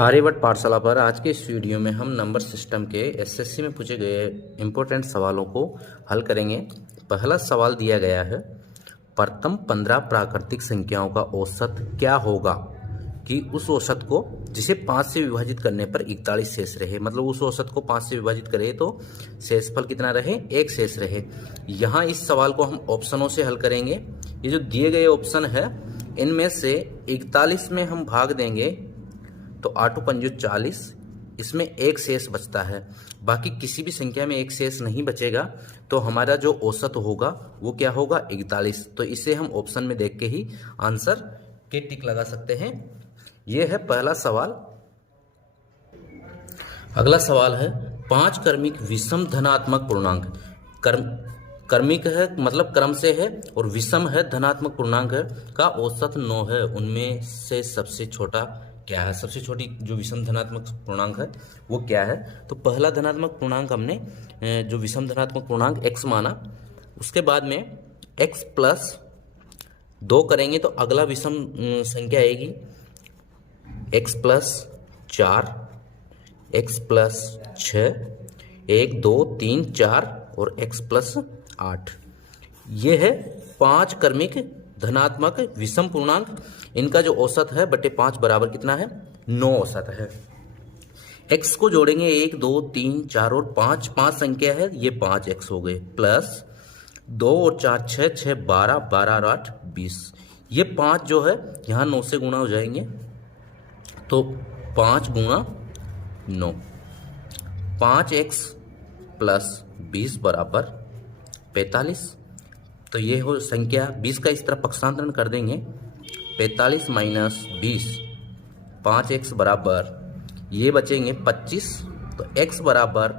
आर्यभट्ट पाठशाला पर आज के इस वीडियो में हम नंबर सिस्टम के एसएससी में पूछे गए इम्पोर्टेंट सवालों को हल करेंगे। पहला सवाल दिया गया है, प्रथम 15 प्राकृतिक संख्याओं का औसत क्या होगा कि उस औसत को जिसे 5 से विभाजित करने पर 41 शेष रहे। मतलब उस औसत को 5 से विभाजित करें तो शेषफल कितना रहे, 1 शेष रहे। यहाँ इस सवाल को हम ऑप्शनों से हल करेंगे। ये जो दिए गए ऑप्शन है इनमें से 41 में हम भाग देंगे तो 8 पंजू 40, इसमें 1 शेष बचता है। बाकी किसी भी संख्या में 1 शेष नहीं बचेगा, तो हमारा जो औसत होगा वो क्या होगा, 41। तो इसे हम ऑप्शन में देख के ही आंसर के टिक लगा सकते हैं। ये है पहला सवाल। अगला सवाल है, 5 क्रमिक विषम धनात्मक पूर्णांक। क्रमिक है मतलब क्रम से है और विषम है धनात्मक पूर्णांक है का औसत 9 है। उनमें से सबसे छोटा क्या है, सबसे छोटी जो विषम धनात्मक पूर्णांक है वो क्या है। तो पहला धनात्मक पूर्णांक हमने जो विषम धनात्मक पूर्णांक x माना, उसके बाद में x प्लस 2 करेंगे तो अगला विषम संख्या आएगी x प्लस 4, x प्लस 6, 1 2 3 4 और x प्लस 8। ये है 5 क्रमिक धनात्मक विषम पूर्णांक। इनका जो औसत है बटे 5 बराबर कितना है, 9 औसत है। x को जोड़ेंगे 1 2 3 4 और 5, 5 संख्या है, ये 5x हो गए, प्लस 2 और 4 6 6 12 12 और 8 20। ये 5 जो है यहाँ 9 से गुणा हो जाएंगे तो 5 गुणा 9, 5x प्लस 20 बराबर 45। तो ये हो संख्या 20 का इस तरह पक्षांतरण कर देंगे, 45 माइनस 20, 5x बराबर ये बचेंगे 25। तो x बराबर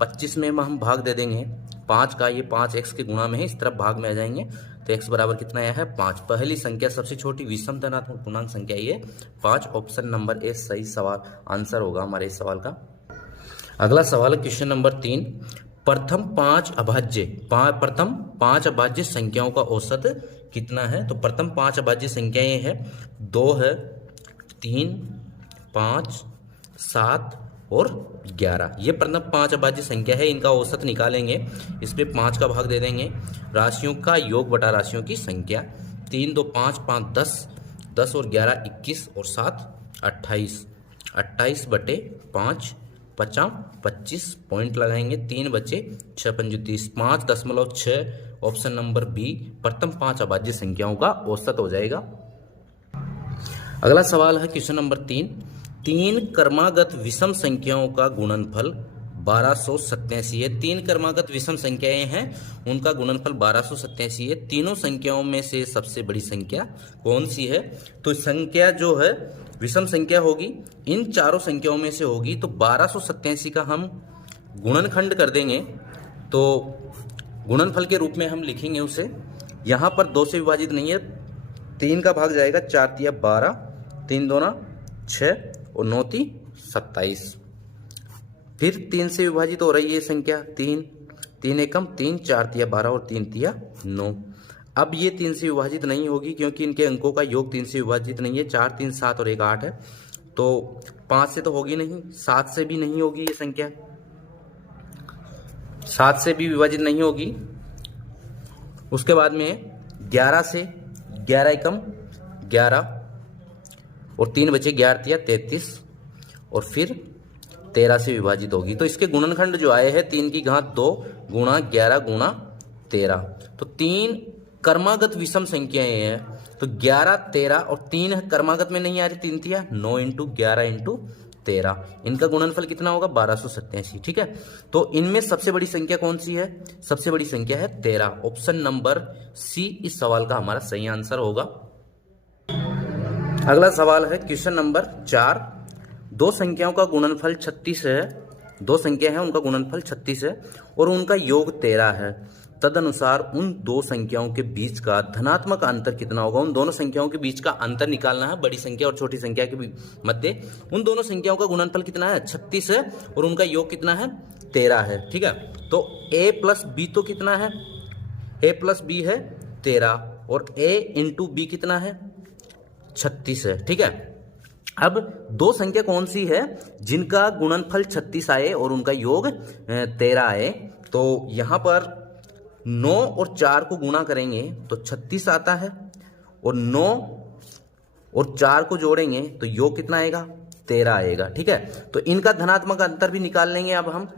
25 में हम भाग दे देंगे 5 का, ये 5x के गुणा में है, इस तरफ भाग में आ जाएंगे तो x बराबर कितना आया है, 5। पहली संख्या सबसे छोटी विषम धनात्मक पूर्णांक संख्या ये 5। ऑप्शन नंबर ए सही सवाल आंसर होगा हमारे इस सवाल का। अगला सवाल है क्वेश्चन नंबर 3, प्रथम 5 अभाज्य संख्याओं का औसत कितना है। तो प्रथम 5 अभाज्य संख्याएं हैं, 2 है, 3, 5, 7 और 11। ये प्रथम 5 अभाज्य संख्या है, इनका औसत निकालेंगे। इस पे 5 का भाग दे देंगे, राशियों का योग बटा राशियों की संख्या, 3 2 5 5 10, 10 और 11 21 और 7 28, 28 बटे 5 25 पॉइंट लगाएंगे, 3 बचे 6 पंजू 30, 5.6। ऑप्शन नंबर बी प्रथम 5 अभाज्य संख्याओं का औसत हो जाएगा। अगला सवाल है क्वेश्चन नंबर 3 क्रमागत विषम संख्याओं का गुणनफल 1287 है। 3 क्रमागत विषम संख्याएं हैं, उनका गुणनफल 1287 है। तीनों संख्याओं में से सबसे बड़ी संख्या कौन सी है। तो संख्या जो है विषम संख्या होगी, इन चारों संख्याओं में से होगी। तो 1287 का हम गुणनखंड कर देंगे तो गुणनफल के रूप में हम लिखेंगे उसे। यहाँ पर 2 से विभाजित नहीं है, 3 का भाग जाएगा, 4 तिया 12, 3 दूना 6 और 9 ती 27। फिर 3 से विभाजित हो रही है संख्या 3, 3 एकम 3, 4 तिया 12 और 3 तिया 9। अब ये 3 से विभाजित नहीं होगी क्योंकि इनके अंकों का योग 3 से विभाजित नहीं है। 4 3 7 और 1 8 है, तो 5 से तो होगी नहीं, 7 से भी नहीं होगी ये संख्या, 7 से भी विभाजित नहीं होगी। उसके बाद में 11 से 11 एकम 11 और 3 बचे 11 तिया 33 और फिर 13 से विभाजित होगी। तो इसके गुणनखंड जो आए हैं 3 की घात 2 गुणा 11 गुणा 13। तो 3 क्रमागत विषम संख्याएं हैं, तो 11 13 और 3 क्रमागत में नहीं आ रही, 3 तिया 9 इंटू 11 इंटू 13। इनका गुणनफल कितना होगा, 1287। ठीक है, तो इनमें सबसे बड़ी संख्या कौन सी है, सबसे बड़ी संख्या है 13। ऑप्शन नंबर सी इस सवाल का हमारा सही आंसर होगा। अगला सवाल है क्वेश्चन नंबर 4, 2 संख्याओं का गुणनफल 36 है। 2 संख्या है, उनका गुणनफल 36 है और उनका योग 13 है। तदनुसार उन 2 संख्याओं के बीच का धनात्मक अंतर कितना होगा। उन दोनों संख्याओं के बीच का अंतर निकालना है, बड़ी संख्या और छोटी संख्या के मध्य। उन दोनों संख्याओं का गुणनफल कितना है, 36 है और उनका योग कितना है, 13 है। ठीक है, तो a प्लस बी तो कितना है, a प्लस बी है 13 और a इंटू बी कितना है, 36 है। ठीक है, अब दो संख्या कौन सी है जिनका गुणनफल 36 आए और उनका योग 13 आए? तो यहां पर 9 और 4 को गुणा करेंगे तो 36 आता है, और 9 और 4 को जोड़ेंगे तो योग कितना आएगा? 13 आएगा। ठीक है, तो इनका धनात्मक अंतर भी निकाल लेंगे। अब हम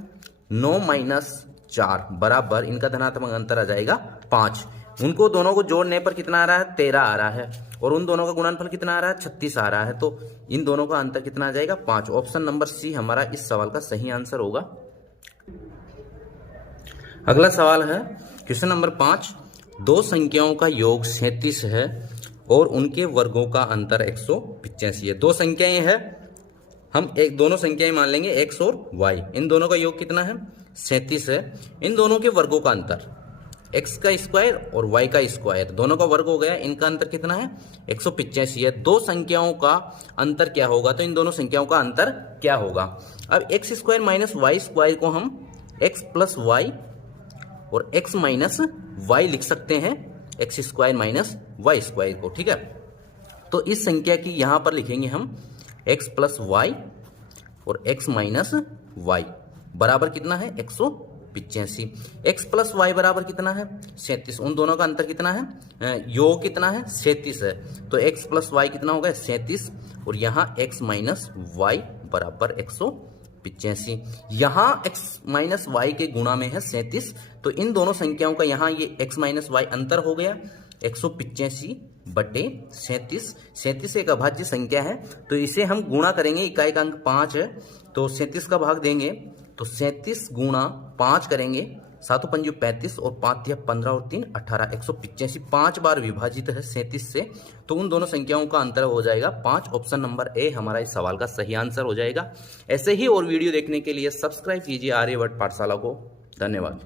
9 माइनस 4 बराबर इनका धनात्मक अंतर आ जाएगा 5। उनको दोनों को जोड़ने पर कितना आ रहा है? 13 आ रहा है, और उन दोनों का गुणनफल कितना आ रहा है? 36 आ रहा है। तो इन दोनों का अंतर कितना आ जाएगा? 5। ऑप्शन नंबर सी हमारा इस सवाल का सही आंसर होगा। अगला सवाल है क्वेश्चन नंबर 5। दो संख्याओं का योग 37 है और उनके वर्गों का अंतर 185 है। दो संख्याएं हैं, हम एक दोनों संख्याएं मान लेंगे x और y। इन दोनों का योग कितना है? 37 है। इन दोनों के वर्गों का अंतर x का स्क्वायर और y का स्क्वायर, दोनों का वर्ग हो गया। इनका अंतर कितना है? 185 है। दो संख्याओं का अंतर क्या होगा? तो इन दोनों संख्याओं का अंतर क्या होगा? अब X square minus Y square को हम x प्लस वाई और x माइनस वाई लिख सकते हैं, X square minus Y square को। ठीक है, तो इस संख्या की यहां पर लिखेंगे हम x प्लस वाई और x माइनस वाई बराबर कितना है? 185। x प्लस वाई बराबर कितना है? 37। उन दोनों का अंतर कितना है? योग कितना है? 37 है। तो x प्लस वाई कितना होगा? 37, और यहाँ x माइनस वाई बराबर 185। यहाँ x माइनस वाई के गुणा में है 37, तो इन दोनों संख्याओं का यहाँ ये x माइनस वाई अंतर हो गया 185 बटे 37। 37 एक अभाज्य संख्या है, तो इसे हम गुणा करेंगे। इकाई का अंक 5 है, तो 37 का भाग देंगे तो 37 गुणा 5 करेंगे, 7 पंजे 35 और 5 या 15 और 3 18, 185 5 बार विभाजित है 37 से, तो उन दोनों संख्याओं का अंतर हो जाएगा 5। ऑप्शन नंबर ए हमारा इस सवाल का सही आंसर हो जाएगा। ऐसे ही और वीडियो देखने के लिए सब्सक्राइब कीजिए आर्यभट्ट पाठशाला को। धन्यवाद।